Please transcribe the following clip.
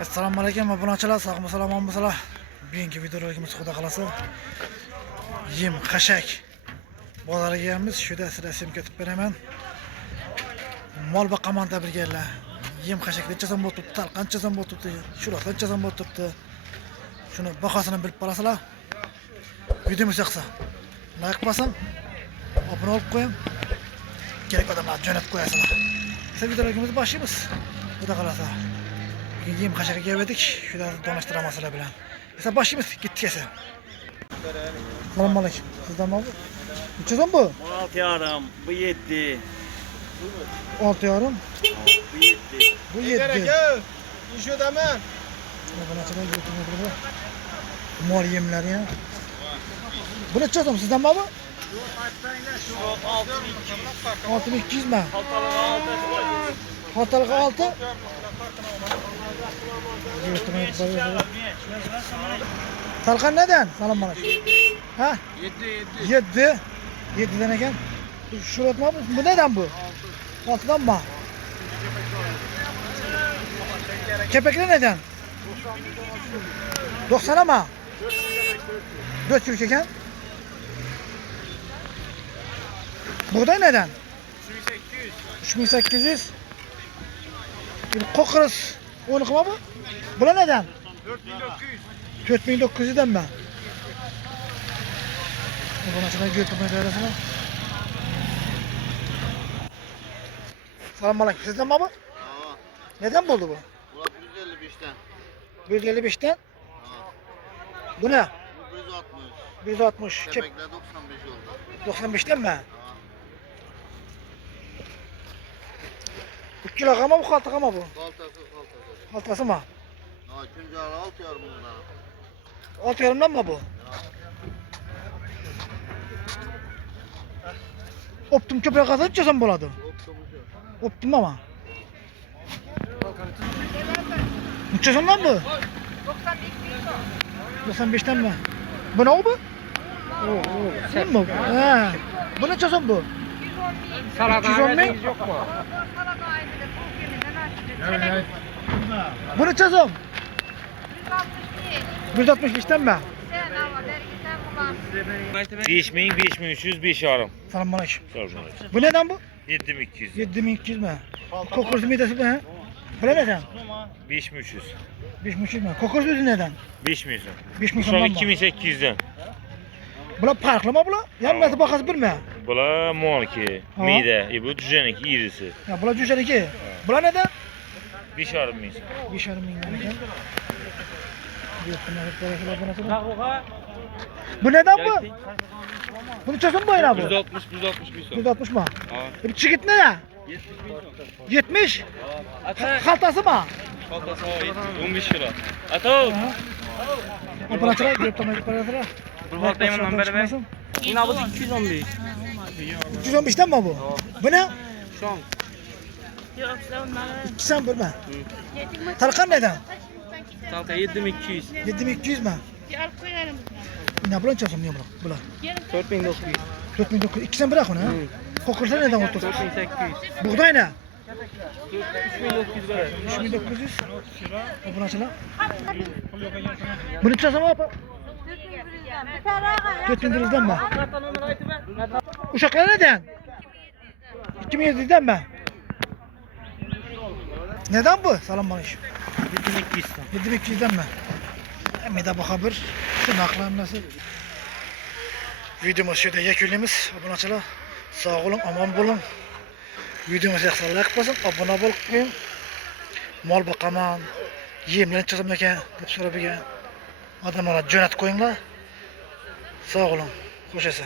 Assalomu alaykum obunachilar, sog'mi salomonmisizlar? Bugungi videolarimiz xudo xolasa yem qashak bozoriga kelamiz. Shuda sizlarga simka tutib beraman. Mol boqaman tabriklar. Yem qashak necha so'm bo'lib turibdi, qancha so'm bo'lib turibdi, shular qancha so'm bo'lib turibdi. Shuni bahosini bilib qolasizlar. Videomiz yoqsa like bosing, obuna bo'lib qo'ying. Kerak odamlar jo'natib qo'yasizlar. Siz videolarimizni boshlaymiz. Xudo xolasa. Yem qashaqqa keldik. Shunda donashtiramiz sizlar bilan. Esa boshlaymiz. Ketdik esa. Assalomu alaykum. Sizdan nima bu? Necha so'm bu? 16,5, bu 7. 6,5. Bu 7. Bu 7. Şuradaman. Mol yemlari ya. Bu necha so'm sizdan nima bu? Şu 6,2. 6200 mi? Haltalık 6. Haltalık 6. Talqan neden? Salam bana. Ha? 7. 7'den ekan. Şurat mı bu? Bu neden bu? 6'dan mı? Kepekli neden? 90'a mı? 4 kürk eken. Buğday neden? 3800. Kokrus. Onu kıma bu? Buna neden? 4900'den mi? Buna sana götürmeye arasına. Selam aleyküm. Sizden mi bu? Neden buldu bu? Bu 155'ten. 155'ten. Bu ne? Bu 160. 160. Kepekler 95 oldu. 95'ten mi? 3 kilo kama bu, kalta kama bu? Kaltası. Kaltası mı? Ha, ikinci ara 6 yarım bundan. 6 yarımdan mı bu? Optum köpeğe kadar içeceğim buladı. Optum ama. İçeceğim lan bu? 95'ten mi? Bu ne o bu? Sen mi bu? He. Bu ne içeceğim bu? 210 mi? Yok mu? Bu ne içeceğim? 165'ten mi? 5300, 5 yarım. Selam aleyküm. Bu neden bu? 7200. 7200 mi? Kokoreç midesi mi? Bu neden? 5300. 5300 mi? Kokoreç midesi neden? 5000. 5000 Uşağı mı? 2800'den. Bula farklı mı bula? Yanması bakası bir mi? Bula mol ki, Ha. mide, bu düzenek irisi. Ya bula cücen iki. Bula neden? 5 yarım mıyız? Bir şarım neden? Bu neden bu? Bunu çözüm boyuna bu? 160 160 bir 160 mı? Bir çıkıt ne ya? 70. Kaltası mı? Kaltası 15 lira. Ato. Operatöre götürmek operatöre. Bu vakti hemen beraber. Yine bu 215. 315'ten mi bu? Bu ne? Şu an. İkisinden bölme. Talkan neden? Kalta 7200. 7200 mi? Ne bulan çözüm ne bulan? Bulan. 4900. 4900. İkisinden bırak onu ha. Kokursa neden otur? 4800. Buğday ne? 3900 lira. 3900. O buna açıla. Bunu çözüm ne yapar? 4100'den mi? Uşaklar neden? 2700'den mi? Neden bu? Salam bana iş. 7200'den mi? Emide bakabilir. Tırnaklar nasıl? Videomuz şöyle yekünlüğümüz. Abone açıla. Sağ olun, aman bulun. Videomuzu yaksa like basın, abone olup koyun. Mal bakaman, yemlerini çözüm eken, dep so'rab adamlara jo'natib qo'yinglar. Sağ olun, xo'sh esa.